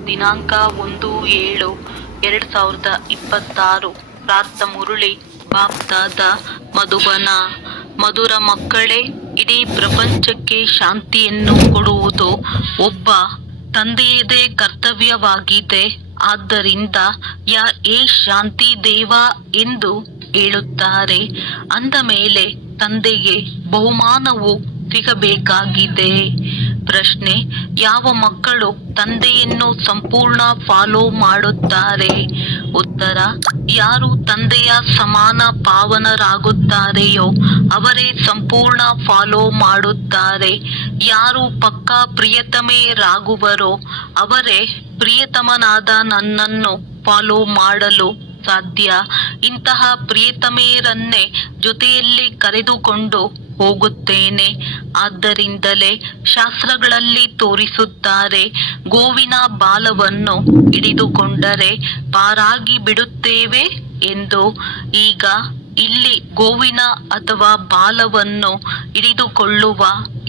ದಿನಾಂಕ 1/7/2026 ಪ್ರಾರ್ಥ ಮುರಳಿ ಬಾಪ್ದಾದ ಮಧುಬನ. ಮಧುರ ಮಕ್ಕಳೇ, ಇಡೀ ಪ್ರಪಂಚಕ್ಕೆ ಶಾಂತಿಯನ್ನು ಕೊಡುವುದು ಒಬ್ಬ ತಂದೆಯದೇ ಕರ್ತವ್ಯವಾಗಿದೆ. ಆದ್ದರಿಂದ ಏ ಶಾಂತಿ ದೇವ ಎಂದು ಹೇಳುತ್ತಾರೆ. ಅಂದ ಮೇಲೆ ತಂದೆಗೆ ಬಹುಮಾನವು ಸಿಗಬೇಕಾಗಿದೆ. ಪ್ರಶ್ನೆ: ಯಾವ ಮಕ್ಕಳು ತಂದೆಯನ್ನು ಸಂಪೂರ್ಣ ಫಾಲೋ ಮಾಡುತ್ತಾರೆ? ಉತ್ತರ: ಯಾರು ತಂದೆಯ ಸಮಾನ ಪಾವನರಾಗುತ್ತಾರೆಯೋ ಅವರೇ ಸಂಪೂರ್ಣ ಫಾಲೋ ಮಾಡುತ್ತಾರೆ. ಯಾರು ಪಕ್ಕಾ ಪ್ರಿಯತಮೆಯರಾಗುವರೋ ಅವರೇ ಪ್ರಿಯತಮನಾದ ನನ್ನನ್ನು ಫಾಲೋ ಮಾಡಲು ಸಾಧ್ಯ. ಇಂತಹ ಪ್ರಿಯತಮೆಯರನ್ನೇ ಜೊತೆಯಲ್ಲಿ ಕರೆದುಕೊಂಡು ಹೋಗುತ್ತೇನೆ. ಆದ್ದರಿಂದಲೇ ಶಾಸ್ತ್ರಗಳಲ್ಲಿ ತೋರಿಸುತ್ತಾರೆ, ಗೋವಿನ ಬಾಲವನ್ನು ಹಿಡಿದುಕೊಂಡರೆ ಪಾರಾಗಿ ಬಿಡುತ್ತೇವೆ ಎಂದು. ಈಗ ಇಲ್ಲಿ ಗೋವಿನ ಅಥವಾ ಬಾಲವನ್ನು ಹಿಡಿದುಕೊಳ್ಳುವ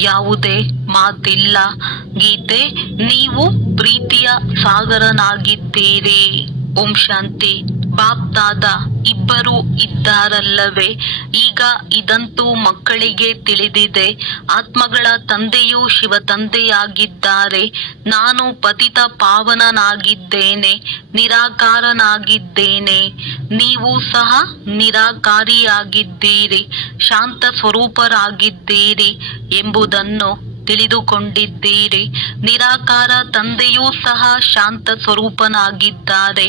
ಯಾವುದೇ ಮಾತಿಲ್ಲ. ಗೀತೆ: ನೀವು ಪ್ರೀತಿಯ ಸಾಗರನಾಗಿದ್ದೀರಿ. ಓಂ ಶಾಂತಿ. ಬಾಪ್ದಾದ ಇಬ್ಬರು ಇದ್ದಾರಲ್ಲವೇ? ಈಗ ಇದಂತೂ ಮಕ್ಕಳಿಗೆ ತಿಳಿದಿದೆ. ಆತ್ಮಗಳ ತಂದೆಯೂ ಶಿವ ತಂದೆಯಾಗಿದ್ದಾರೆ. ನಾನು ಪತಿತ ಪಾವನನಾಗಿದ್ದೇನೆ, ನಿರಾಕಾರನಾಗಿದ್ದೇನೆ. ನೀವು ಸಹ ನಿರಾಕಾರಿಯಾಗಿದ್ದೀರಿ, ಶಾಂತ ಸ್ವರೂಪರಾಗಿದ್ದೀರಿ ಎಂಬುದನ್ನು ತಿಳಿದುಕೊಂಡಿದ್ದೀರಿ. ನಿರಾಕಾರ ತಂದೆಯೂ ಸಹ ಶಾಂತ ಸ್ವರೂಪನಾಗಿದ್ದಾರೆ.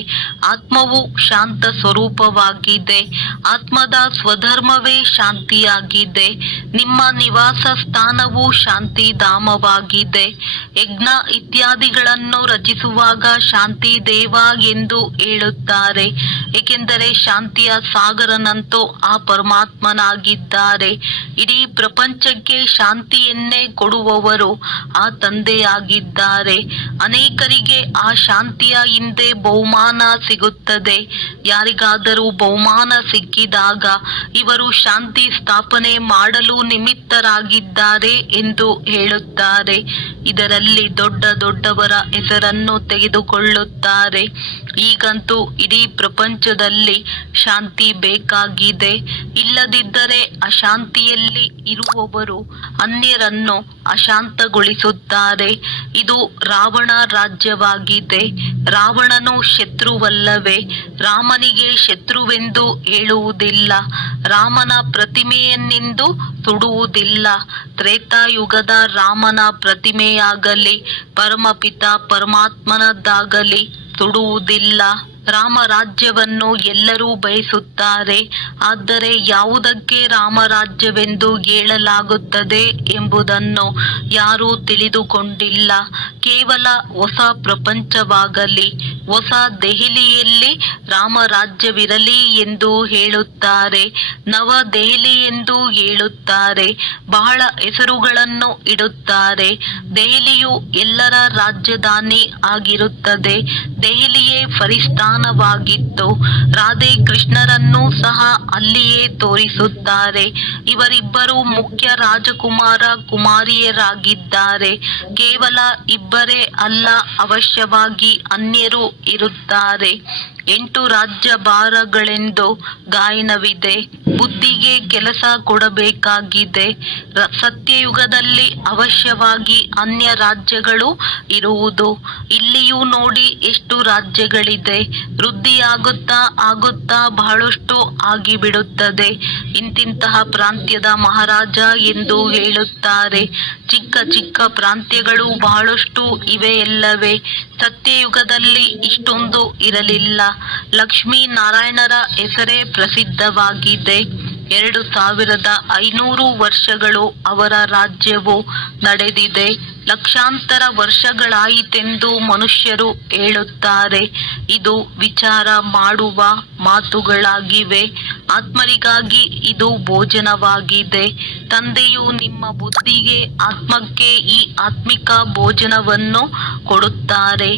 ಆತ್ಮವು ಶಾಂತ ಸ್ವರೂಪವಾಗಿದೆ. ಆತ್ಮದ ಸ್ವಧರ್ಮವೇ ಶಾಂತಿಯಾಗಿದೆ. ನಿಮ್ಮ ನಿವಾಸ ಸ್ಥಾನವು ಶಾಂತಿಧಾಮವಾಗಿದೆ. ಯಜ್ಞ ಇತ್ಯಾದಿಗಳನ್ನು ರಚಿಸುವಾಗ ಶಾಂತಿ ದೇವ ಎಂದು ಹೇಳುತ್ತಾರೆ, ಏಕೆಂದರೆ ಶಾಂತಿಯ ಸಾಗರನಂತೂ ಆ ಪರಮಾತ್ಮನಾಗಿದ್ದಾರೆ. ಇಡೀ ಪ್ರಪಂಚಕ್ಕೆ ಶಾಂತಿಯನ್ನೇ ಕೊಡುವವರು ಆ ತಂದೆಯಾಗಿದ್ದಾರೆ. ಅನೇಕರಿಗೆ ಆ ಶಾಂತಿಯ ಹಿಂದೆ ಬಹುಮಾನ ಸಿಗುತ್ತದೆ. ಯಾರಿಗಾದರೂ ಬಹುಮಾನ ಸಿಕ್ಕಿದಾಗ ಇವರು ಶಾಂತಿ ಸ್ಥಾಪನೆ ಮಾಡಲು ನಿಮಿತ್ತರಾಗಿದ್ದಾರೆ ಎಂದು ಹೇಳುತ್ತಾರೆ. ಇದರಲ್ಲಿ ದೊಡ್ಡ ದೊಡ್ಡವರ ಹೆಸರನ್ನು ತೆಗೆದುಕೊಳ್ಳುತ್ತಾರೆ. ಈಗಂತೂ ಇಡೀ ಪ್ರಪಂಚದಲ್ಲಿ ಶಾಂತಿ ಬೇಕಾಗಿದೆ. ಇಲ್ಲದಿದ್ದರೆ ಅಶಾಂತಿಯಲ್ಲಿ ಇರುವವರು ಅನ್ಯರನ್ನು ಅಶಾಂತಗೊಳಿಸುತ್ತಾರೆ. ಇದು ರಾವಣ ರಾಜ್ಯವಾಗಿದೆ. ರಾವಣನು ಶತ್ರುವಲ್ಲವೇ? ರಾಮನಿಗೆ ಶತ್ರುವೆಂದು ಹೇಳುವುದಿಲ್ಲ. ರಾಮನ ಪ್ರತಿಮೆಯನ್ನೆಂದು ಸುಡುವುದಿಲ್ಲ. ತ್ರೇತಾಯುಗದ ರಾಮನ ಪ್ರತಿಮೆಯಾಗಲಿ ಪರಮಪಿತ ಪರಮಾತ್ಮನದ್ದಾಗಲಿ ಸುಡುವುದಿಲ್ಲ. ರಾಮರಾಜ್ಯವನ್ನು ಎಲ್ಲರೂ ಬಯಸುತ್ತಾರೆ. ಆದರೆ ಯಾವುದಕ್ಕೆ ರಾಮರಾಜ್ಯವೆಂದು ಹೇಳಲಾಗುತ್ತದೆ ಎಂಬುದನ್ನು ಯಾರೂ ತಿಳಿದುಕೊಂಡಿಲ್ಲ. ಕೇವಲ ಹೊಸ ಪ್ರಪಂಚವಾಗಲಿ, ಹೊಸ ದೆಹಲಿಯಲ್ಲಿ ರಾಮರಾಜ್ಯವಿರಲಿ ಎಂದು ಹೇಳುತ್ತಾರೆ. ನವ ದೆಹಲಿ ಎಂದು ಹೇಳುತ್ತಾರೆ. ಬಹಳ ಹೆಸರುಗಳನ್ನು ಇಡುತ್ತಾರೆ. ದೆಹಲಿಯು ಎಲ್ಲರ ರಾಜಧಾನಿ ಆಗಿರುತ್ತದೆ. ದೆಹಲಿಯೇ ಫರಿಸ್ತಾನವಾಗಿತ್ತು. ರಾಧೆ ಕೃಷ್ಣರನ್ನು ಸಹ ಅಲ್ಲಿಯೇ ತೋರಿಸುತ್ತಾರೆ. ಇವರಿಬ್ಬರು ಮುಖ್ಯ ರಾಜಕುಮಾರ ಕುಮಾರಿಯರಾಗಿದ್ದಾರೆ. ಕೇವಲ ಇಬ್ಬರೇ ಅಲ್ಲ, ಅವಶ್ಯವಾಗಿ ಅನ್ಯರು ಇರುತ್ತಾರೆ. 8 ರಾಜ್ಯಭಾರಗಳೆಂದು ಗಾಯನವಿದೆ. ಬುದ್ಧಿಗೆ ಕೆಲಸ ಕೊಡಬೇಕಾಗಿದೆ. ಸತ್ಯಯುಗದಲ್ಲಿ ಅವಶ್ಯವಾಗಿ ಅನ್ಯ ರಾಜ್ಯಗಳು ಇರುವುದು. ಇಲ್ಲಿಯೂ ನೋಡಿ ಎಷ್ಟು ರಾಜ್ಯಗಳಿದೆ. ವೃದ್ಧಿಯಾಗುತ್ತಾ ಆಗುತ್ತಾ ಬಹಳಷ್ಟು ಆಗಿಬಿಡುತ್ತದೆ. ಇಂತಿಂತಹ ಪ್ರಾಂತ್ಯದ ಮಹಾರಾಜ ಎಂದು ಹೇಳುತ್ತಾರೆ. ಚಿಕ್ಕ ಚಿಕ್ಕ ಪ್ರಾಂತ್ಯಗಳು ಬಹಳಷ್ಟು ಇವೆಯಲ್ಲವೇ? ಸತ್ಯಯುಗದಲ್ಲಿ ಇಷ್ಟೊಂದು ಇರಲಿಲ್ಲ. ಲಕ್ಷ್ಮೀ ನಾರಾಯಣರ ಹೆಸರೇ ಪ್ರಸಿದ್ಧವಾಗಿದೆ. 2500 ವರ್ಷಗಳು ಅವರ ರಾಜ್ಯವು ನಡೆದಿದೆ. ಲಕ್ಷಾಂತರ ವರ್ಷಗಳಾಯಿತೆಂದು ಮನುಷ್ಯರು ಹೇಳುತ್ತಾರೆ. ಇದು ವಿಚಾರ ಮಾಡುವ ಮಾತುಗಳಾಗಿವೆ. ಆತ್ಮರಿಗಾಗಿ ಇದು ಭೋಜನವಾಗಿದೆ. ತಂದೆಯು ನಿಮ್ಮ ಬುದ್ಧಿಗೆ, ಆತ್ಮಕ್ಕೆ ಈ ಆತ್ಮಿಕ ಭೋಜನವನ್ನು ಕೊಡುತ್ತಾರೆ.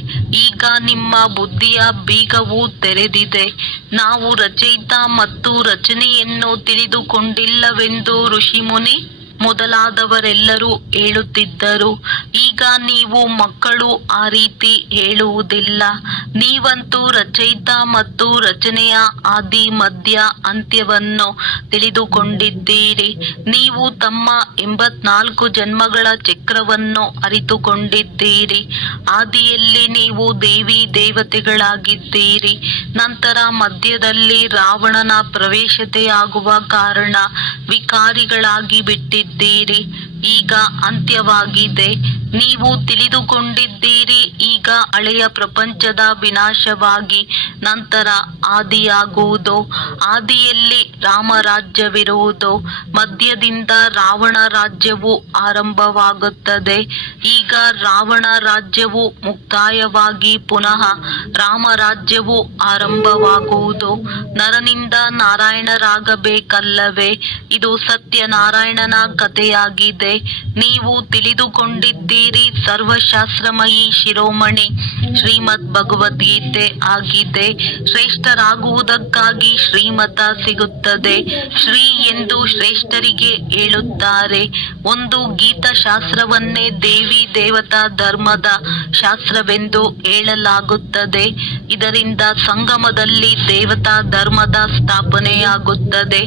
ಈಗ ನಿಮ್ಮ ಬುದ್ಧಿಯ ಬೀಗವು ತೆರೆದಿದೆ. ನಾವು ರಚಯಿತ ಮತ್ತು ರಚನೆಯನ್ನು ತಿಳಿದುಕೊಂಡಿಲ್ಲವೆಂದು ಋಷಿಮುನಿ ಮೊದಲಾದವರೆಲ್ಲರೂ ಹೇಳುತ್ತಿದ್ದರು. ಈಗ ನೀವು ಮಕ್ಕಳು ಆ ರೀತಿ ಹೇಳುವುದಿಲ್ಲ. ನೀವಂತೂ ರಚಯಿತ ಮತ್ತು ರಚನೆಯ ಆದಿ ಮಧ್ಯ ಅಂತ್ಯವನ್ನು ತಿಳಿದುಕೊಂಡಿದ್ದೀರಿ. ನೀವು ತಮ್ಮ 84 ಜನ್ಮಗಳ ಚಕ್ರವನ್ನು ಅರಿತುಕೊಂಡಿದ್ದೀರಿ. ಆದಿಯಲ್ಲಿ ನೀವು ದೇವಿ ದೇವತೆಗಳಾಗಿದ್ದೀರಿ. ನಂತರ ಮಧ್ಯದಲ್ಲಿ ರಾವಣನ ಪ್ರವೇಶತೆಯಾಗುವ ಕಾರಣ ವಿಕಾರಿಗಳಾಗಿ ಬಿಟ್ಟಿದ್ದೀರಿ. ಈಗ ಅಂತ್ಯವಾಗಿದೆ. ನೀವು ತಿಳಿದುಕೊಂಡಿದ್ದೀರಿ. ಈಗ ಹಳೆಯ ಪ್ರಪಂಚದ ವಿನಾಶವಾಗಿ ನಂತರ ಆದಿಯಾಗುವುದು. ಆದಿಯಲ್ಲಿ ರಾಮರಾಜ್ಯವಿರುವುದು. ಮಧ್ಯದಿಂದ ರಾವಣ ರಾಜ್ಯವು ಆರಂಭವಾಗುತ್ತದೆ. ಈಗ ರಾವಣ ರಾಜ್ಯವು ಮುಕ್ತಾಯವಾಗಿ ಪುನಃ ರಾಮರಾಜ್ಯವು ಆರಂಭವಾಗುವುದು. ನರನಿಂದ ನಾರಾಯಣರಾಗಬೇಕಲ್ಲವೇ? ಇದು ಸತ್ಯನಾರಾಯಣನ ಕಥೆಯಾಗಿದೆ. ನೀವು ತಿಳಿದುಕೊಂಡಿದ್ದೀರಿ. ಸರ್ವಶಾಸ್ತ್ರಮಯಿ ಶಿರೋಮಣಿ ಶ್ರೀಮದ್ ಭಗವದ್ಗೀತೆ ಆಗಿದೆ. ಶ್ರೇಷ್ಠರಾಗುವುದಕ್ಕಾಗಿ ಶ್ರೀಮತ ಸಿಗುತ್ತದೆ. ಶ್ರೀ ಎಂದು ಶ್ರೇಷ್ಠರಿಗೆ ಹೇಳುತ್ತಾರೆ. ಒಂದು ಗೀತಶಾಸ್ತ್ರವನ್ನೇ ದೇವಿ ದೇವತಾ ಧರ್ಮದ ಶಾಸ್ತ್ರವೆಂದು ಹೇಳಲಾಗುತ್ತದೆ. ಇದರಿಂದ ಸಂಗಮದಲ್ಲಿ ದೇವತಾ ಧರ್ಮದ ಸ್ಥಾಪನೆಯಾಗುತ್ತದೆ.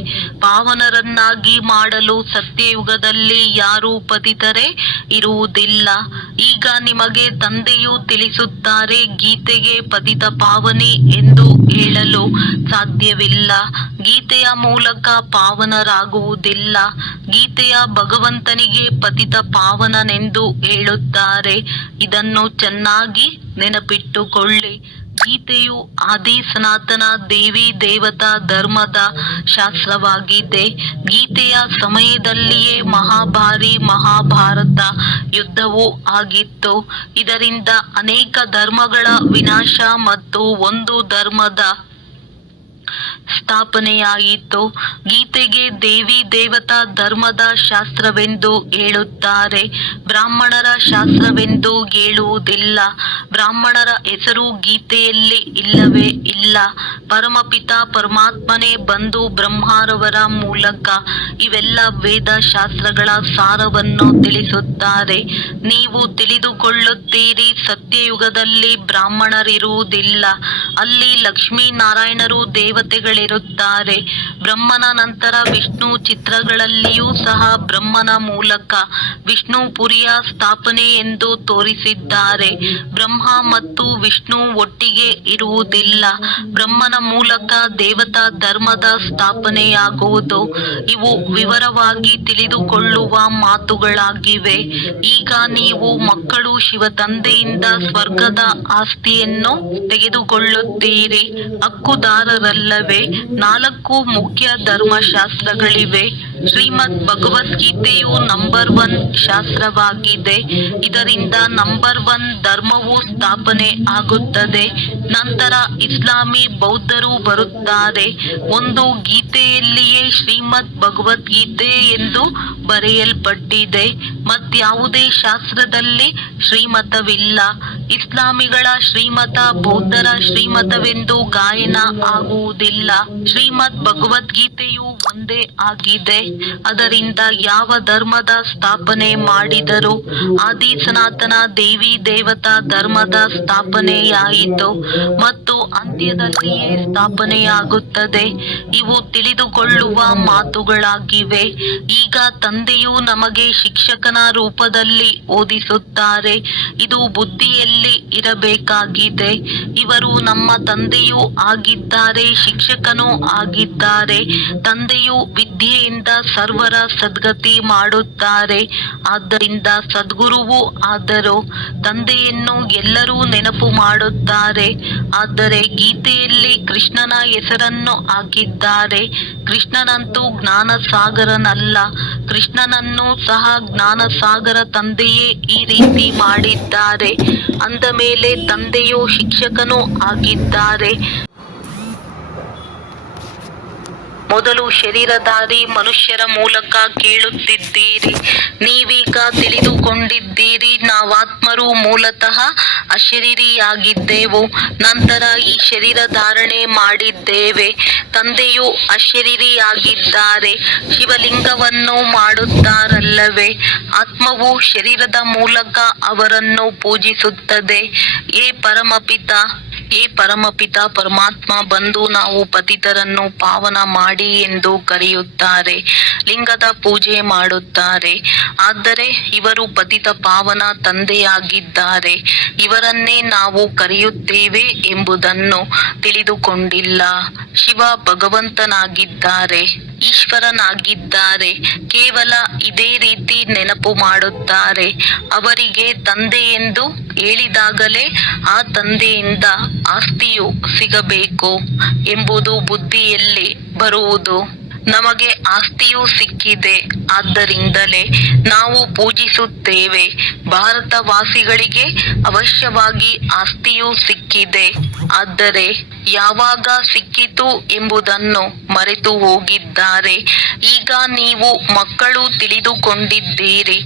ಪಾವನರನ್ನಾಗಿ ಮಾಡಲು ಸತ್ಯಯುಗದಲ್ಲಿ ಯಾರೂ ಪತಿತರೇ ಇರುವುದಿಲ್ಲ. ಈಗ ನಿಮಗೆ ತಂದೆಯು ತಿಳಿಸುತ್ತಾರೆ, ಗೀತೆಗೆ ಪತಿತ ಪಾವನಿ ಎಂದು ಹೇಳಲು ಸಾಧ್ಯವಿಲ್ಲ. ಗೀತೆಯ ಮೂಲಕ ಪಾವನರಾಗುವುದಿಲ್ಲ. ಗೀತೆಯ ಭಗವಂತನಿಗೆ ಪತಿತ ಪಾವನನೆಂದು ಹೇಳುತ್ತಾರೆ. ಇದನ್ನು ಚೆನ್ನಾಗಿ ನೆನಪಿಟ್ಟುಕೊಳ್ಳಿ. ಗೀತೆಯು ಆದಿ ಸನಾತನ ದೇವಿ ದೇವತಾ ಧರ್ಮದ ಶಾಸ್ತ್ರವಾಗಿದೆ. ಗೀತೆಯ ಸಮಯದಲ್ಲಿಯೇ ಮಹಾಭಾರತ ಯುದ್ಧವೂ ಆಗಿತ್ತು. ಇದರಿಂದ ಅನೇಕ ಧರ್ಮಗಳ ವಿನಾಶ ಮತ್ತು ಒಂದು ಧರ್ಮದ ಸ್ಥಾಪನೆಯಾಯಿತು. ಗೀತೆಗೆ ದೇವಿ ದೇವತಾ ಧರ್ಮದ ಶಾಸ್ತ್ರವೆಂದು ಹೇಳುತ್ತಾರೆ. ಬ್ರಾಹ್ಮಣರ ಶಾಸ್ತ್ರವೆಂದು ಹೇಳುವುದಿಲ್ಲ. ಬ್ರಾಹ್ಮಣರ ಹೆಸರು ಗೀತೆಯಲ್ಲಿ ಇಲ್ಲವೇ ಇಲ್ಲ. ಪರಮಪಿತ ಪರಮಾತ್ಮನೇ ಬಂದು ಬ್ರಹ್ಮರವರ ಮೂಲಕ ಇವೆಲ್ಲ ವೇದ ಶಾಸ್ತ್ರಗಳ ಸಾರವನ್ನು ತಿಳಿಸುತ್ತಾರೆ. ನೀವು ತಿಳಿದುಕೊಳ್ಳುತ್ತೀರಿ, ಸತ್ಯಯುಗದಲ್ಲಿ ಬ್ರಾಹ್ಮಣರಿರುವುದಿಲ್ಲ. ಅಲ್ಲಿ ಲಕ್ಷ್ಮೀನಾರಾಯಣರು ದೇವತೆಗಳಿರುತ್ತಾರೆ. ಬ್ರಹ್ಮನ ನಂತರ ವಿಷ್ಣು ಚಿತ್ರಗಳಲ್ಲಿಯೂ ಸಹ ಬ್ರಹ್ಮನ ಮೂಲಕ ವಿಷ್ಣುಪುರಿಯ ಸ್ಥಾಪನೆ ಎಂದು ತೋರಿಸಿದ್ದಾರೆ. ಬ್ರಹ್ಮ ಮತ್ತು ವಿಷ್ಣು ಒಟ್ಟಿಗೆ ಇರುವುದಿಲ್ಲ. ಬ್ರಹ್ಮನ ಮೂಲಕ ದೇವತಾ ಧರ್ಮದ ಸ್ಥಾಪನೆಯಾಗುವುದು. ಇವು ವಿವರವಾಗಿ ತಿಳಿದುಕೊಳ್ಳುವ ಮಾತುಗಳಾಗಿವೆ. ಈಗ ನೀವು ಮಕ್ಕಳು ಶಿವತಂದೆಯಿಂದ ಸ್ವರ್ಗದ ಆಸ್ತಿಯನ್ನು ತೆಗೆದುಕೊಳ್ಳುತ್ತೀರಿ. ಹಕ್ಕುದಾರರಲ್ಲವೇ? 4 ಮುಖ್ಯ ಧರ್ಮಶಾಸ್ತ್ರಗಳಿವೆ. ಶ್ರೀಮದ್ ಭಗವದ್ಗೀತೆಯು ನಂಬರ್ 1 ಶಾಸ್ತ್ರವಾಗಿದೆ. ಇದರಿಂದ ನಂಬರ್ 1 ಧರ್ಮವು ಸ್ಥಾಪನೆ ಆಗುತ್ತದೆ. ನಂತರ ಇಸ್ಲಾಮಿ ಬೌದ್ಧರು ಬರುತ್ತಾರೆ. ಒಂದು ಗೀತೆಯಲ್ಲಿಯೇ ಶ್ರೀಮದ್ ಭಗವದ್ಗೀತೆ ಎಂದು ಬರೆಯಲ್ಪಟ್ಟಿದೆ. ಮತ್ಯಾವುದೇ ಶಾಸ್ತ್ರದಲ್ಲಿ ಶ್ರೀಮತವಿಲ್ಲ. ಇಸ್ಲಾಮಿಗಳ ಶ್ರೀಮತ ಬೌದ್ಧರ ಶ್ರೀಮತವೆಂದು ಗಾಯನ ಆಗುವುದಿಲ್ಲ. ಶ್ರೀಮದ್ ಭಗವದ್ಗೀತೆಯು ಒಂದೇ ಆಗಿದೆ. ಅದರಿಂದ ಯಾವ ಧರ್ಮದ ಸ್ಥಾಪನೆ ಮಾಡಿದರೂ ಆದಿ ಸನಾತನ ದೇವಿ ದೇವತಾ ಧರ್ಮದ ಸ್ಥಾಪನೆಯಾಯಿತು ಮತ್ತು ಅಂತ್ಯದಲ್ಲಿಯೇ ಸ್ಥಾಪನೆಯಾಗುತ್ತದೆ. ಇವು ತಿಳಿದುಕೊಳ್ಳುವ ಮಾತುಗಳಾಗಿವೆ. ಈಗ ತಂದೆಯು ನಮಗೆ ಶಿಕ್ಷಕನ ರೂಪದಲ್ಲಿ ಓದಿಸುತ್ತಾರೆ. ಇದು ಬುದ್ಧಿಯಲ್ಲಿ ಇರಬೇಕಾಗಿದೆ. ಇವರು ನಮ್ಮ ತಂದೆಯೂ ಆಗಿದ್ದಾರೆ, ಶಿಕ್ಷಕನೂ ಆಗಿದ್ದಾರೆ. ತಂದೆಯು ವಿದ್ಯೆಯಿಂದ ಸರ್ವರ ಸದ್ಗತಿ ಮಾಡುತ್ತಾರೆ. ಆದ್ದರಿಂದ ಸದ್ಗುರುವೂ ಆದರು. ತಂದೆಯನ್ನು ಎಲ್ಲರೂ ನೆನಪು ಮಾಡುತ್ತಾರೆ. ಆದರೆ ಗೀತೆಯಲ್ಲಿ ಕೃಷ್ಣನ ಹೆಸರನ್ನು ಹಾಕಿದ್ದಾರೆ. ಕೃಷ್ಣನಂತೂ ಜ್ಞಾನಸಾಗರನಲ್ಲ. ಕೃಷ್ಣನನ್ನು ಸಹ ಜ್ಞಾನಸಾಗರ ತಂದೆಯೇ ಈ ರೀತಿ ಮಾಡಿದ್ದಾರೆ. ಅಂದ ಮೇಲೆ ತಂದೆಯು ಶಿಕ್ಷಕನೂ ಆಗಿದ್ದಾರೆ. ಮೊದಲು ಶರೀರಧಾರಿ ಮನುಷ್ಯರ ಮೂಲಕ ಕೇಳುತ್ತಿದ್ದೀರಿ. ನೀವೀಗ ತಿಳಿದುಕೊಂಡಿದ್ದೀರಿ, ನಾವಾತ್ಮ ಆತ್ಮರು ಮೂಲತಃ ಅಶರೀರಿಯಾಗಿದ್ದೆವು. ನಂತರ ಈ ಶರೀರ ಧಾರಣೆ ಮಾಡಿದ್ದೇವೆ. ತಂದೆಯು ಅಶರೀರಿಯಾಗಿದ್ದಾರೆ. ಶಿವಲಿಂಗವನ್ನು ಮಾಡುತ್ತಾರಲ್ಲವೇ? ಆತ್ಮವು ಶರೀರದ ಮೂಲಕ ಅವರನ್ನು ಪೂಜಿಸುತ್ತದೆ. ಏ ಪರಮಪಿತ ಪರಮಾತ್ಮ ಬಂದು ನಾವು ಪತಿತರನ್ನು ಪಾವನ ಮಾಡಿ ಎಂದು ಕರೆಯುತ್ತಾರೆ. ಲಿಂಗದ ಪೂಜೆ ಮಾಡುತ್ತಾರೆ. ಆದರೆ ಇವರು ಪತಿತ ಪಾವನ ತಂದೆಯಾಗಿದ್ದಾರೆ. ಇವರನ್ನೇ ನಾವು ಕರೆಯುತ್ತೇವೆ ಎಂಬುದನ್ನು ತಿಳಿದುಕೊಂಡಿಲ್ಲ. ಶಿವ ಭಗವಂತನಾಗಿದ್ದಾರೆ, ಈಶ್ವರನಾಗಿದ್ದಾರೆ. ಕೇವಲ ಇದೇ ರೀತಿ ನೆನಪು ಮಾಡುತ್ತಾರೆ. ಅವರಿಗೆ ತಂದೆ ಎಂದು ಹೇಳಿದಾಗಲೇ ಆ ತಂದೆಯಿಂದ ಆಸ್ತಿಯು ಸಿಗಬೇಕು ಎಂಬುದು ಬುದ್ಧಿಯಲ್ಲಿ ಬರುವುದು. ನಮಗೆ ಆಸ್ತಿಯೂ ಸಿಕ್ಕಿದೆ, ಆದ್ದರಿಂದಲೇ ನಾವು ಪೂಜಿಸುತ್ತೇವೆ. ಭಾರತವಾಸಿಗಳಿಗೆ ಅವಶ್ಯವಾಗಿ ಆಸ್ತಿಯೂ ಸಿಕ್ಕಿದೆ, ಆದರೆ ಯಾವಾಗ ಸಿಕ್ಕಿತು ಎಂಬುದನ್ನು ಮರೆತು ಹೋಗಿದ್ದಾರೆ. ಈಗ ನೀವು ಮಕ್ಕಳು ತಿಳಿದುಕೊಂಡಿದ್ದೀರಿ.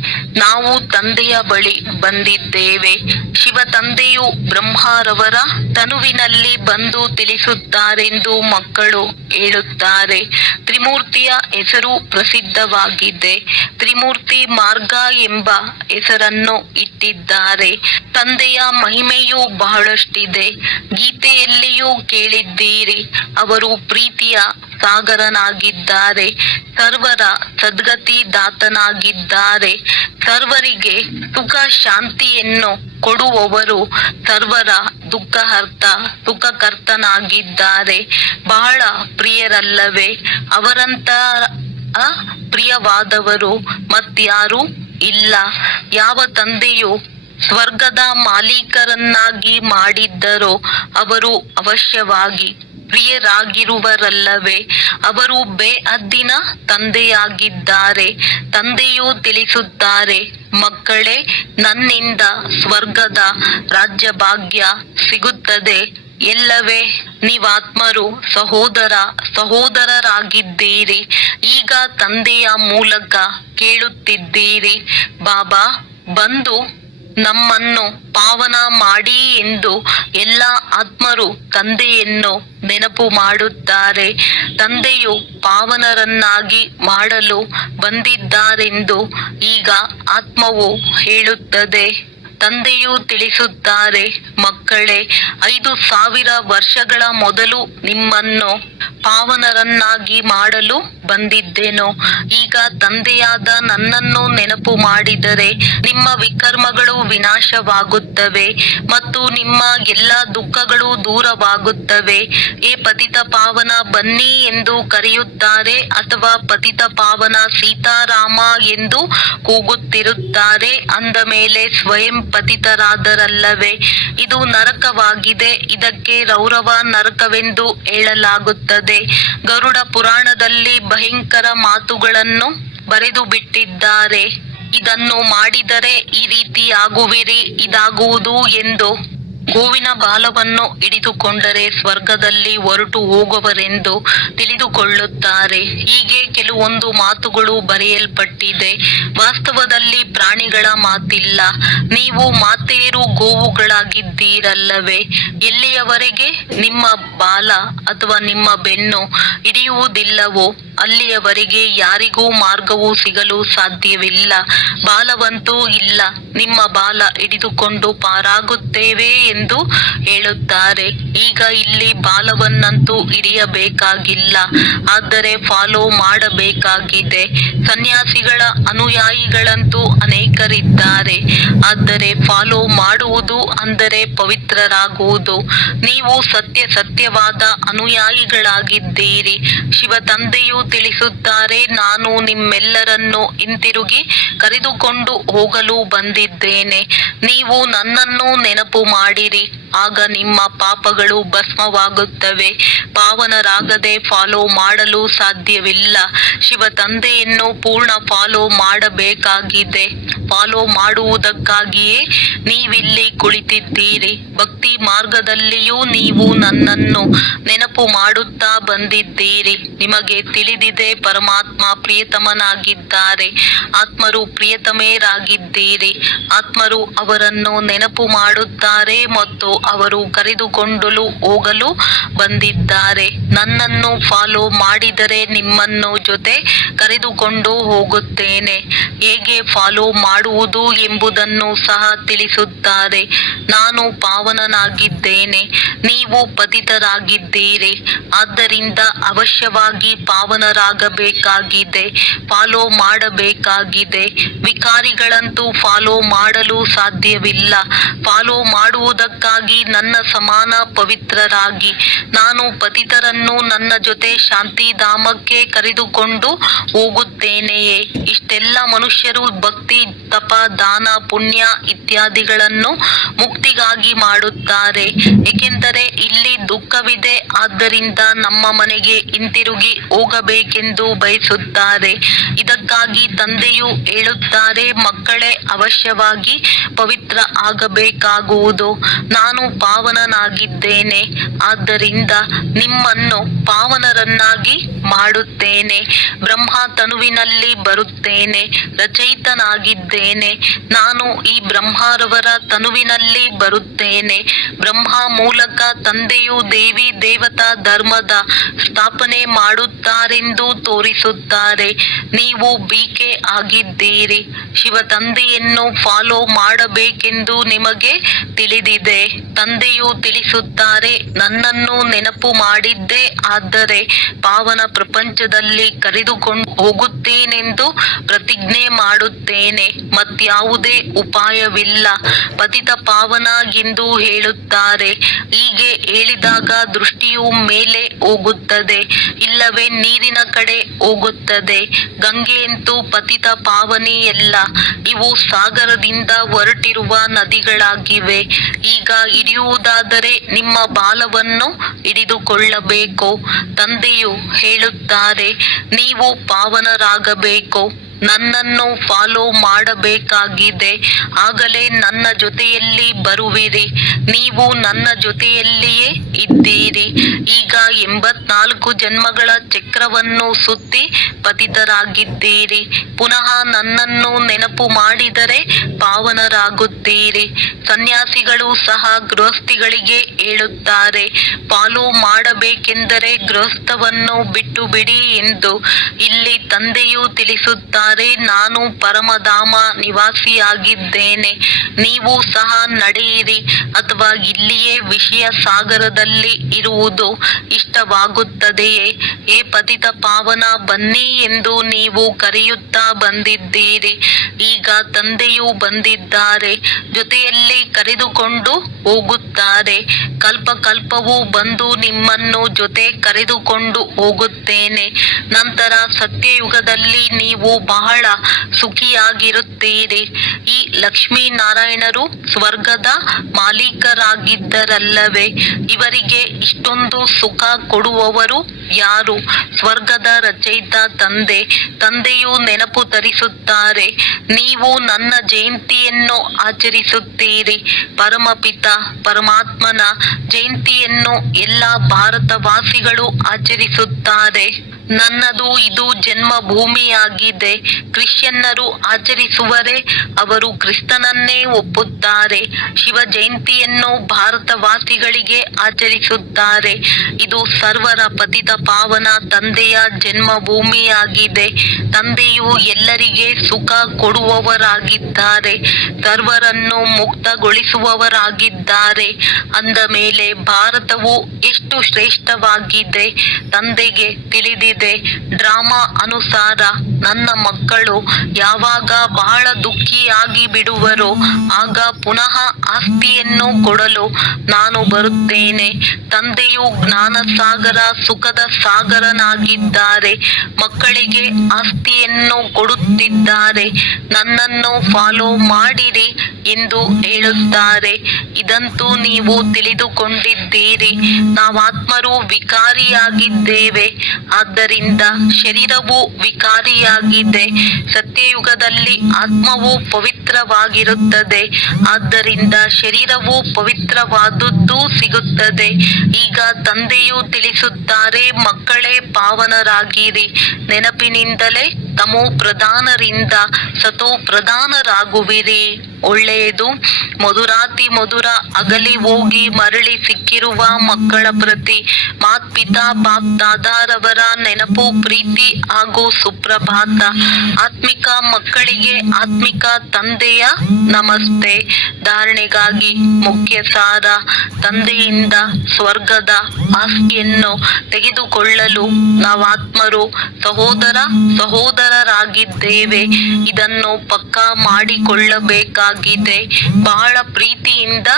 ನಾವು ತಂದೆಯ ಬಳಿ ಬಂದಿದ್ದೇವೆ. ಶಿವ ತಂದೆಯು ಬ್ರಹ್ಮರವರ ತನುವಿನಲ್ಲಿ ಬಂದು ತಿಳಿಸುತ್ತಾರೆಂದು ಮಕ್ಕಳು ಹೇಳುತ್ತಾರೆ. ತ್ರಿಮೂರ್ತಿಯ ಹೆಸರು ಪ್ರಸಿದ್ಧವಾಗಿದೆ. ತ್ರಿಮೂರ್ತಿ ಮಾರ್ಗ ಎಂಬ ಹೆಸರನ್ನು ಇಟ್ಟಿದ್ದಾರೆ. ತಂದೆಯ ಮಹಿಮೆಯು ಬಹಳಷ್ಟಿದೆ. ಗೀತೆಯಲ್ಲಿಯೂ ಕೇಳಿದ್ದೀರಿ. ಅವರು ಪ್ರೀತಿಯ ಸಾಗರನಾಗಿದ್ದಾರೆ. ಸರ್ವರ ಸದ್ಗತಿ ದಾತನಾಗಿದ್ದಾರೆ. ಸರ್ವರಿಗೆ ಸುಖ ಶಾಂತಿಯನ್ನು ಕೊಡುವವರು. ಸರ್ವರ ಸುಖಕರ್ತನಾಗಿದ್ದಾರೆ. ಬಹಳ ಪ್ರಿಯರಲ್ಲವೇ? ಅವರಂತ ಪ್ರಿಯವಾದವರು ಮತ್ಯಾರೂ ಇಲ್ಲ. ಯಾವ ತಂದೆಯು ಸ್ವರ್ಗದ ಮಾಲೀಕರನ್ನಾಗಿ ಮಾಡಿದ್ದರೋ ಅವರು ಅವಶ್ಯವಾಗಿ ಪ್ರಿಯರಾಗಿರುವರಲ್ಲವೇ? ಅವರು ಬೇಹದ್ದಿನ ತಂದೆಯಾಗಿದ್ದಾರೆ. ತಂದೆಯು ತಿಳಿಸುತ್ತಾರೆ, ಮಕ್ಕಳೇ, ನನ್ನಿಂದ ಸ್ವರ್ಗದ ರಾಜ್ಯಭಾಗ್ಯ ಸಿಗುತ್ತದೆ ಎಲ್ಲವೇ? ನೀವಾತ್ಮರು ಸಹೋದರರಾಗಿದ್ದೀರಿ. ಈಗ ತಂದೆಯ ಮೂಲಕ ಕೇಳುತ್ತಿದ್ದೀರಿ, ಬಾಬಾ ಬಂದು ನಮ್ಮನ್ನು ಪಾವನ ಮಾಡಿ ಎಂದು. ಎಲ್ಲ ಆತ್ಮರು ತಂದೆಯನ್ನು ನೆನಪು ಮಾಡುತ್ತಾರೆ. ತಂದೆಯು ಪಾವನರನ್ನಾಗಿ ಮಾಡಲು ಬಂದಿದ್ದಾರೆಂದು ಈಗ ಆತ್ಮವು ಹೇಳುತ್ತದೆ. ತಂದೆಯು ತಿಳಿಸುತ್ತಾರೆ, ಮಕ್ಕಳೇ, 5000 ವರ್ಷಗಳ ಮೊದಲು ನಿಮ್ಮನ್ನು ಪಾವನರನ್ನಾಗಿ ಮಾಡಲು ಬಂದಿದ್ದೆನು. ಈಗ ತಂದೆಯಾದ ನನ್ನನ್ನು ನೆನಪು ಮಾಡಿದರೆ ನಿಮ್ಮ ವಿಕರ್ಮಗಳು ವಿನಾಶವಾಗುತ್ತವೆ ಮತ್ತು ನಿಮ್ಮ ಎಲ್ಲ ದುಃಖಗಳು ದೂರವಾಗುತ್ತವೆ. ಪತಿತ ಪಾವನ ಬನ್ನಿ ಎಂದು ಕರೆಯುತ್ತಾರೆ, ಅಥವಾ ಪತಿತ ಪಾವನ ಸೀತಾರಾಮ ಎಂದು ಕೂಗುತ್ತಿರುತ್ತಾರೆ. ಅಂದ ಮೇಲೆ ಸ್ವಯಂ ಪತಿತರಾದರಲ್ಲವೇ? ಇದು ನರಕವಾಗಿದೆ. ಇದಕ್ಕೆ ರೌರವ ನರಕವೆಂದು ಹೇಳಲಾಗುತ್ತದೆ. ಗರುಡ ಪುರಾಣದಲ್ಲಿ ಭಯಂಕರ ಮಾತುಗಳನ್ನು ಬರೆದು ಬಿಟ್ಟಿದ್ದಾರೆ. ಇದನ್ನು ಮಾಡಿದರೆ ಈ ರೀತಿಯಾಗುವಿರಿ, ಇದಾಗುವುದು ಎಂದು. ಗೋವಿನ ಬಾಲವನ್ನು ಹಿಡಿದುಕೊಂಡರೆ ಸ್ವರ್ಗದಲ್ಲಿ ಹೊರಟು ಹೋಗುವರೆಂದು ತಿಳಿದುಕೊಳ್ಳುತ್ತಾರೆ. ಹೀಗೆ ಕೆಲವೊಂದು ಮಾತುಗಳು ಬರೆಯಲ್ಪಟ್ಟಿದೆ. ವಾಸ್ತವದಲ್ಲಿ ಪ್ರಾಣಿಗಳ ಮಾತಿಲ್ಲ. ನೀವು ಮಾತೆಯರು ಗೋವುಗಳಾಗಿದ್ದೀರಲ್ಲವೇ? ಎಲ್ಲಿಯವರೆಗೆ ನಿಮ್ಮ ಬಾಲ ಅಥವಾ ನಿಮ್ಮ ಬೆನ್ನು ಹಿಡಿಯುವುದಿಲ್ಲವೋ ಅಲ್ಲಿಯವರೆಗೆ ಯಾರಿಗೂ ಮಾರ್ಗವು ಸಿಗಲು ಸಾಧ್ಯವಿಲ್ಲ. ಬಾಲವಂತೂ ಇಲ್ಲ. ನಿಮ್ಮ ಬಾಲ ಹಿಡಿದುಕೊಂಡು ಪಾರಾಗುತ್ತೇವೆ ಎಂದು ಹೇಳುತ್ತಾರೆ. ಈಗ ಇಲ್ಲಿ ಬಾಲವನ್ನಂತೂ ಹಿಡಿಯಬೇಕಾಗಿಲ್ಲ, ಆದರೆ ಫಾಲೋ ಮಾಡಬೇಕಾಗಿದೆ. ಸನ್ಯಾಸಿಗಳ ಅನುಯಾಯಿಗಳಂತೂ ಅನೇಕರಿದ್ದಾರೆ, ಆದರೆ ಫಾಲೋ ಮಾಡುವುದು ಅಂದರೆ ಪವಿತ್ರರಾಗುವುದು. ನೀವು ಸತ್ಯವಾದ ಅನುಯಾಯಿಗಳಾಗಿದ್ದೀರಿ. ಶಿವ ತಂದೆಯು ತಿಳಿಸುತ್ತಾರೆ, ನಾನು ನಿಮ್ಮೆಲ್ಲರನ್ನು ಹಿಂತಿರುಗಿ ಕರೆದುಕೊಂಡು ಹೋಗಲು ಬಂದಿದ್ದೇನೆ. ನೀವು ನನ್ನನ್ನು ನೆನಪು ಮಾಡಿರಿ. ಆಗ ನಿಮ್ಮ ಪಾಪಗಳು ಭಸ್ಮವಾಗುತ್ತವೆ. ಪಾವನರಾಗದೆ ಫಾಲೋ ಮಾಡಲು ಸಾಧ್ಯವಿಲ್ಲ. ಶಿವ ತಂದೆಯನ್ನು ಪೂರ್ಣ ಫಾಲೋ ಮಾಡಬೇಕಾಗಿದೆ. ಫಾಲೋ ಮಾಡುವುದಕ್ಕಾಗಿಯೇ ನೀವಿಲ್ಲಿ ಕುಳಿತಿದ್ದೀರಿ. ಭಕ್ತಿ ಮಾರ್ಗದಲ್ಲಿಯೂ ನೀವು ನನ್ನನ್ನು ನೆನಪು ಮಾಡುತ್ತಾ ಬಂದಿದ್ದೀರಿ. ನಿಮಗೆ ತಿಳಿದಿದೆ, ಪರಮಾತ್ಮ ಪ್ರಿಯತಮನಾಗಿದ್ದಾರೆ. ಆತ್ಮರು ಪ್ರಿಯತಮೆಯರಾಗಿದ್ದೀರಿ. ಆತ್ಮರು ಅವರನ್ನು ನೆನಪು ಮಾಡುತ್ತಾರೆ ಮತ್ತು ಅವರು ಕರೆದುಕೊಂಡು ಹೋಗಲು ಬಂದಿದ್ದಾರೆ. ನನ್ನನ್ನು ಫಾಲೋ ಮಾಡಿದರೆ ನಿಮ್ಮನ್ನು ಜೊತೆ ಕರೆದುಕೊಂಡು ಹೋಗುತ್ತೇನೆ. ಹೇಗೆ ಫಾಲೋ ಮಾಡುವುದು ಎಂಬುದನ್ನು ಸಹ ತಿಳಿಸುತ್ತಾರೆ. ನಾನು ಪಾವನನಾಗಿದ್ದೇನೆ, ನೀವು ಪತಿತರಾಗಿದ್ದೀರಿ. ಆದ್ದರಿಂದ ಅವಶ್ಯವಾಗಿ ಪಾವನರಾಗಬೇಕಾಗಿದೆ, ಫಾಲೋ ಮಾಡಬೇಕಾಗಿದೆ. ವಿಕಾರಿಗಳಂತೂ ಫಾಲೋ ಮಾಡಲು ಸಾಧ್ಯವಿಲ್ಲ. ಫಾಲೋ ಮಾಡುವುದಕ್ಕಾಗಿ ನನ್ನ ಸಮಾನ ಪವಿತ್ರರಾಗಿ ನಾನು ಪತಿತರನ್ನು ನನ್ನ ಜೊತೆ ಶಾಂತಿಧಾಮಕ್ಕೆ ಕರೆದುಕೊಂಡು ಹೋಗುತ್ತೇನೆಯೇ. ಇಷ್ಟೆಲ್ಲ ಮನುಷ್ಯರು ಭಕ್ತಿ, ತಪ, ದಾನ, ಪುಣ್ಯ ಇತ್ಯಾದಿಗಳನ್ನು ಮುಕ್ತಿಗಾಗಿ ಮಾಡುತ್ತಾರೆ, ಏಕೆಂದರೆ ಇಲ್ಲಿ ದುಃಖವಿದೆ. ಆದ್ದರಿಂದ ನಮ್ಮ ಮನೆಗೆ ಹಿಂತಿರುಗಿ ಹೋಗಬೇಕೆಂದು ಬಯಸುತ್ತಾರೆ. ಇದಕ್ಕಾಗಿ ತಂದೆಯು ಹೇಳುತ್ತಾರೆ, ಮಕ್ಕಳೇ, ಅವಶ್ಯವಾಗಿ ಪವಿತ್ರ ಆಗಬೇಕಾಗುವುದು. ನಾನು ಪಾವನನಾಗಿದ್ದೇನೆ, ಆದ್ದರಿಂದ ನಿಮ್ಮನ್ನು ಪಾವನರನ್ನಾಗಿ ಮಾಡುತ್ತೇನೆ. ಬ್ರಹ್ಮ ತನುವಿನಲ್ಲಿ ಬರುತ್ತೇನೆ, ರಚಯಿತನಾಗಿದ್ದೇನೆ. ನಾನು ಈ ಬ್ರಹ್ಮರವರ ತನುವಿನಲ್ಲಿ ಬರುತ್ತೇನೆ. ಬ್ರಹ್ಮ ಮೂಲಕ ತಂದೆಯು ದೇವಿ ದೇವತಾ ಧರ್ಮದ ಸ್ಥಾಪನೆ ಮಾಡುತ್ತಾರೆಂದು ತೋರಿಸುತ್ತಾರೆ. ನೀವು ಬಿಕೆ ಆಗಿದ್ದೀರಿ. ಶಿವ ತಂದೆಯನ್ನು ಫಾಲೋ ಮಾಡಬೇಕೆಂದು ನಿಮಗೆ ತಿಳಿದಿದೆ. ತಂದೆಯು ತಿಳಿಸುತ್ತಾರೆ, ನನ್ನನ್ನು ನೆನಪು ಮಾಡಿದ್ದೇ ಆದರೆ ಪಾವನ ಪ್ರಪಂಚದಲ್ಲಿ ಕರೆದುಕೊಂಡು ಹೋಗುತ್ತೇನೆಂದು ಪ್ರತಿಜ್ಞೆ ಮಾಡುತ್ತೇನೆ. ಮತ್ಯಾವುದೇ ಉಪಾಯವಿಲ್ಲ. ಪತಿತ ಪಾವನ ಎಂದು ಹೇಳುತ್ತಾರೆ. ಹೀಗೆ ಹೇಳಿದಾಗ ದೃಷ್ಟಿಯು ಮೇಲೆ ಹೋಗುತ್ತದೆ, ಇಲ್ಲವೇ ನೀರಿನ ಕಡೆ ಹೋಗುತ್ತದೆ. ಗಂಗೆಯಂತೂ ಪತಿತ ಪಾವನಿಯಲ್ಲ, ಇವು ಸಾಗರದಿಂದ ಹೊರಟಿರುವ ನದಿಗಳಾಗಿವೆ. ಈಗ ಹಿಡಿಯುವುದಾದರೆ ನಿಮ್ಮ ಬಾಲವನ್ನು ಹಿಡಿದುಕೊಳ್ಳಬೇಕು. ತಂದೆಯು ಹೇಳುತ್ತಾರೆ, ನೀವು ಪಾವನರಾಗಬೇಕು, ನನ್ನನ್ನು ಫಾಲೋ ಮಾಡಬೇಕಾಗಿದೆ. ಆಗಲೇ ನನ್ನ ಜೊತೆಯಲ್ಲಿ ಬರುವಿರಿ. ನೀವು ನನ್ನ ಜೊತೆಯಲ್ಲಿಯೇ ಇದ್ದೀರಿ. ಈಗ 84 ಜನ್ಮಗಳ ಚಕ್ರವನ್ನು ಸುತ್ತಿ ಪತಿತರಾಗಿದ್ದೀರಿ. ಪುನಃ ನನ್ನನ್ನು ನೆನಪು ಮಾಡಿದರೆ ಪಾವನರಾಗುತ್ತೀರಿ. ಸನ್ಯಾಸಿಗಳು ಸಹ ಗೃಹಸ್ಥಿಗಳಿಗೆ ಹೇಳುತ್ತಾರೆ, ಫಾಲೋ ಮಾಡಬೇಕೆಂದರೆ ಗೃಹಸ್ಥವನ್ನು ಬಿಟ್ಟು ಬಿಡಿ ಎಂದು. ಇಲ್ಲಿ ತಂದೆಯು ತಿಳಿಸುತ್ತಾರೆ, ನಾನು ಪರಮಧಾಮ ನಿವಾಸಿಯಾಗಿದ್ದೇನೆ. ನೀವು ಸಹ ನಡೆಯಿರಿ, ಅಥವಾ ಇಲ್ಲಿಯೇ ವಿಷಯ ಸಾಗರದಲ್ಲಿ ಇರುವುದು ಇಷ್ಟವಾಗುತ್ತದೆಯೇ. ಏ ಪತಿತ ಪಾವನ, ಬನ್ನಿ ಎಂದು ನೀವು ಕರೆಯುತ್ತಾ ಬಂದಿದ್ದೀರಿ. ಈಗ ತಂದೆಯು ಬಂದಿದ್ದಾರೆ, ಜೊತೆಯಲ್ಲಿ ಕರೆದುಕೊಂಡು ಹೋಗುತ್ತಾರೆ. ಕಲ್ಪ ಕಲ್ಪವೂ ಬಂದು ನಿಮ್ಮನ್ನು ಜೊತೆ ಕರೆದುಕೊಂಡು ಹೋಗುತ್ತೇನೆ. ನಂತರ ಸತ್ಯಯುಗದಲ್ಲಿ ನೀವು ಬಹಳ ಸುಖಿಯಾಗಿರುತ್ತೀರಿ. ಈ ಲಕ್ಷ್ಮೀನಾರಾಯಣರು ಸ್ವರ್ಗದ ಮಾಲೀಕರಾಗಿದ್ದರಲ್ಲವೇ. ಇವರಿಗೆ ಇಷ್ಟೊಂದು ಸುಖ ಕೊಡುವವರು ಯಾರು? ಸ್ವರ್ಗದ ರಚಯಿತ ತಂದೆ. ತಂದೆಯು ನೆನಪು ತರಿಸುತ್ತಾರೆ, ನೀವು ನನ್ನ ಜಯಂತಿಯನ್ನು ಆಚರಿಸುತ್ತೀರಿ. ಪರಮಪಿತ ಪರಮಾತ್ಮನ ಜಯಂತಿಯನ್ನು ಎಲ್ಲ ಭಾರತವಾಸಿಗಳು ಆಚರಿಸುತ್ತಾರೆ. ನನ್ನದು ಇದು ಜನ್ಮಭೂಮಿಯಾಗಿದೆ. ಕ್ರಿಶ್ಚಿಯನ್ನರು ಆಚರಿಸುವರೆ, ಅವರು ಕ್ರಿಸ್ತನನ್ನೇ ಒಪ್ಪುತ್ತಾರೆ. ಶಿವ ಜಯಂತಿಯನ್ನು ಭಾರತವಾಸಿಗಳಿಗೆ ಆಚರಿಸುತ್ತಾರೆ. ಇದು ಸರ್ವರ ಪತಿತ ಪಾವನ ತಂದೆಯ ಜನ್ಮಭೂಮಿಯಾಗಿದೆ. ತಂದೆಯು ಎಲ್ಲರಿಗೆ ಸುಖ ಕೊಡುವವರಾಗಿದ್ದಾರೆ, ಸರ್ವರನ್ನು ಮುಕ್ತಗೊಳಿಸುವವರಾಗಿದ್ದಾರೆ. ಅಂದ ಮೇಲೆ ಭಾರತವು ಎಷ್ಟು ಶ್ರೇಷ್ಠವಾಗಿದೆ ತಂದೆಗೆ ತಿಳಿದಿದೆ. ಡ್ರಾಮಾ ಅನುಸಾರ ನನ್ನ ಮಕ್ಕಳು ಯಾವಾಗ ಬಹಳ ದುಃಖಿಯಾಗಿ ಬಿಡುವರೋ ಆಗ ಪುನಃ ಆಸ್ತಿಯನ್ನು ಕೊಡಲು ನಾನು ಬರುತ್ತೇನೆ. ತಂದೆಯು ಜ್ಞಾನ ಸಾಗರ, ಸುಖದ ಸಾಗರನಾಗಿದ್ದಾರೆ. ಮಕ್ಕಳಿಗೆ ಆಸ್ತಿಯನ್ನು ಕೊಡುತ್ತಿದ್ದಾರೆ. ನನ್ನನ್ನು ಫಾಲೋ ಮಾಡಿರಿ, ಎಂದು ಹೇಳುತ್ತಾರೆ. ಇದಂತೂ ನೀವು ತಿಳಿದುಕೊಂಡಿದ್ದೀರಿ. ನಾವಾತ್ಮರು ವಿಕಾರಿಯಾಗಿದ್ದೇವೆ, ಆದ್ದರಿಂದ ಶರೀರವು ವಿಕಾರಿಯಾಗಿದೆ. ಸತ್ಯಯುಗದಲ್ಲಿ ಆತ್ಮವು ಪವಿತ್ರವಾಗಿರುತ್ತದೆ, ಆದ್ದರಿಂದ ಶರೀರವು ಪವಿತ್ರವಾದದ್ದು ಸಿಗುತ್ತದೆ. ಈಗ ತಂದೆಯು ತಿಳಿಸುತ್ತಾರೆ, ಮಕ್ಕಳೇ ಪಾವನರಾಗಿರಿ. ನೆನಪಿನಿಂದಲೇ ತಮೋ ಪ್ರಧಾನರಿಂದ ಸತೋ ಪ್ರಧಾನರಾಗುವಿರಿ. ಒಳ್ಳೆಯದು. ಮಧುರಾತಿ ಮಧುರ ಅಗಲಿ ಹೋಗಿ ಮರಳಿ ಸಿಕ್ಕಿರುವ ಮಕ್ಕಳ ಪ್ರತಿ ಮಾತ್ಪಿತಾ ಬಾಪ್ ದಾದಾರವರ ನೆನಪು, ಪ್ರೀತಿ ಹಾಗೂ ಸುಪ್ರಭಾತ. ಆತ್ಮಿಕ ಮಕ್ಕಳಿಗೆ ಆತ್ಮಿಕ ತಂದೆಯ ನಮಸ್ತೆ. ಧಾರಣೆಗಾಗಿ ಮುಖ್ಯ ಸಾರ: ತಂದೆಯಿಂದ ಸ್ವರ್ಗದ ಆಸ್ತಿಯನ್ನು ತೆಗೆದುಕೊಳ್ಳಲು ನಾವಾತ್ಮರು ಸಹೋದರರಾಗಿದ್ದೇವೆ. ಇದನ್ನು ಪಕ್ಕಾ ಮಾಡಿಕೊಳ್ಳಬೇಕಾಗಿದೆ. ಬಹಳ ಪ್ರೀತಿಯಿಂದ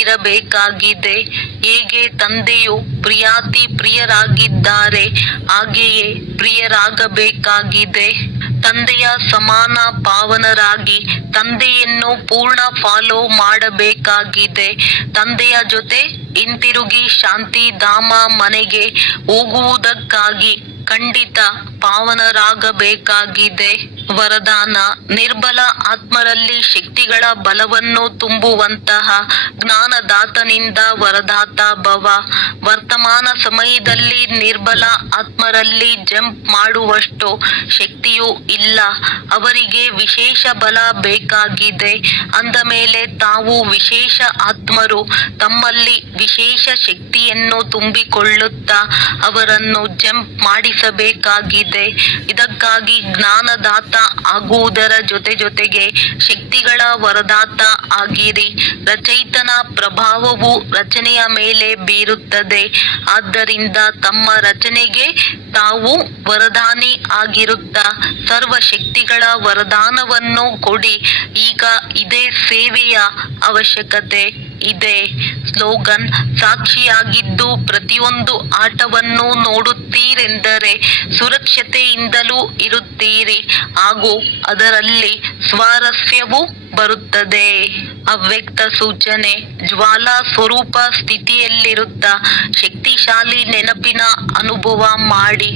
ಇರಬೇಕಾಗಿದೆ. ಹೇಗೆ ತಂದೆಯು ಪ್ರಿಯಾತಿ ಪ್ರಿಯರಾಗಿದ್ದಾರೆ, ಹಾಗೆಯೇ ಪ್ರಿಯರಾಗಬೇಕಾಗಿದೆ. ತಂದೆಯ ಸಮಾನ ಪಾವನರಾಗಿ ತಂದೆಯನ್ನು ಪೂರ್ಣ ಫಾಲೋ ಮಾಡಬೇಕಾಗಿದೆ. ತಂದೆಯ ಜೊತೆ ಹಿಂತಿರುಗಿ ಶಾಂತಿಧಾಮ ಮನೆಗೆ ಹೋಗುವುದಕ್ಕಾಗಿ ಖಂಡಿತ ಪಾವನರಾಗಬೇಕಾಗಿದೆ. ವರದಾನ: ನಿರ್ಬಲ ಆತ್ಮರಲ್ಲಿ ಶಕ್ತಿಗಳ ಬಲವನ್ನು ತುಂಬುವಂತಹ ಜ್ಞಾನದಾತನಿಂದ ವರದಾತ ಭವ. ವರ್ತಮಾನ ಸಮಯದಲ್ಲಿ ನಿರ್ಬಲ ಆತ್ಮರಲ್ಲಿ ಜಂಪ್ ಮಾಡುವಷ್ಟು ಶಕ್ತಿಯೂ ಇಲ್ಲ. ಅವರಿಗೆ ವಿಶೇಷ ಬಲ ಬೇಕಾಗಿದೆ. ಅಂದ ಮೇಲೆ ತಾವು ವಿಶೇಷ ಆತ್ಮರು ತಮ್ಮಲ್ಲಿ ವಿಶೇಷ ಶಕ್ತಿಯನ್ನು ತುಂಬಿಕೊಳ್ಳುತ್ತಾ ಅವರನ್ನು ಜಂಪ್ ಮಾಡಿಸಬೇಕಾಗಿದೆ. ಇದಕ್ಕಾಗಿ ಜ್ಞಾನದಾತ ಆಗುವುದರ ಜೊತೆಗೆ ಶಕ್ತಿಗಳ ವರದಾತ ಆಗಿರಿ. ರಚಯಿತನ ಪ್ರಭಾವವು ರಚನೆಯ ಮೇಲೆ ಬೀರುತ್ತದೆ. ಆದ್ದರಿಂದ ತಮ್ಮ ರಚನೆಗೆ ತಾವು ವರದಾನಿ ಆಗಿರುತ್ತಾ ಸರ್ವ ಶಕ್ತಿಗಳ ವರದಾನವನ್ನು ಕೊಡಿ. ಈಗ ಇದೇ ಸೇವೆಯ ಅವಶ್ಯಕತೆ ಇದೆ. ಸ್ಲೋಗನ್: ಸಾಕ್ಷಿಯಾಗಿದ್ದು ಪ್ರತಿಯೊಂದು ಆಟವನ್ನು ನೋಡುತ್ತೀರೆಂದರೆ ಸುರಕ್ಷತೆಯಿಂದಲೂ ಇರುತ್ತೀರಿ ಹಾಗೂ ಅದರಲ್ಲಿ ಸ್ವಾರಸ್ಯವೂ ಬರುತ್ತದೆ. ಅವ್ಯಕ್ತ ಸೂಚನೆ: ಜ್ವಾಲಾ ಸ್ವರೂಪ ಸ್ಥಿತಿಯಲ್ಲಿರುತ್ತಾ ಶಕ್ತಿಶಾಲಿ ನೆನಪಿನ ಅನುಭವ ಮಾಡಿ.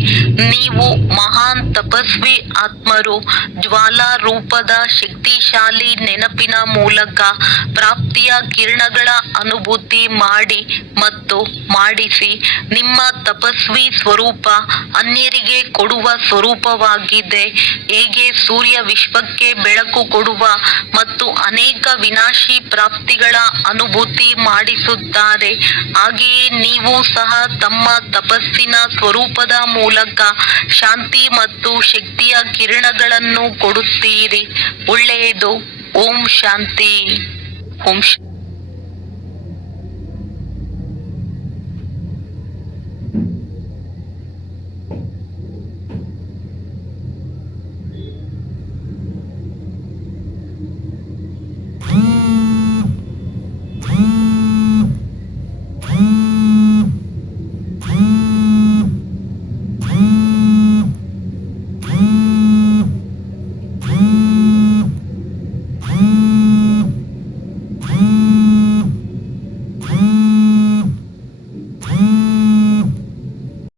ನೀವು ಮಹಾನ್ ತಪಸ್ವಿ ಆತ್ಮರು. ಜ್ವಾಲಾ ರೂಪದ ಶಕ್ತಿಶಾಲಿ ನೆನಪಿನ ಮೂಲಕ ಪ್ರಾಪ್ತಿಯ ಕಿರಣಗಳ ಅನುಭೂತಿ ಮಾಡಿ ಮತ್ತು ಮಾಡಿಸಿ. ನಿಮ್ಮ ತಪಸ್ವಿ ಸ್ವರೂಪ ಅನ್ಯರಿಗೆ ಕೊಡುವ ಸ್ವರೂಪವಾಗಿದೆ. ಹೇಗೆ ಸೂರ್ಯ ವಿಶ್ವಕ್ಕೆ ಬೆಳಕು ಕೊಡುವ ಮತ್ತು ಅನೇಕ ವಿನಾಶಿ ಪ್ರಾಪ್ತಿಗಳ ಅನುಭೂತಿ ಮಾಡಿಸುತ್ತಾರೆ, ಹಾಗೆಯೇ ನೀವು ಸಹ ತಮ್ಮ ತಪಸ್ಸಿನ ಸ್ವರೂಪದ ಮೂಲಕ ಶಾಂತಿ ಮತ್ತು ಶಕ್ತಿಯ ಕಿರಣಗಳನ್ನು ಕೊಡುತ್ತೀರಿ. ಒಳ್ಳೆಯದು. ಓಂ ಶಾಂತಿ. ಓಂ ಶಾಂತಿ.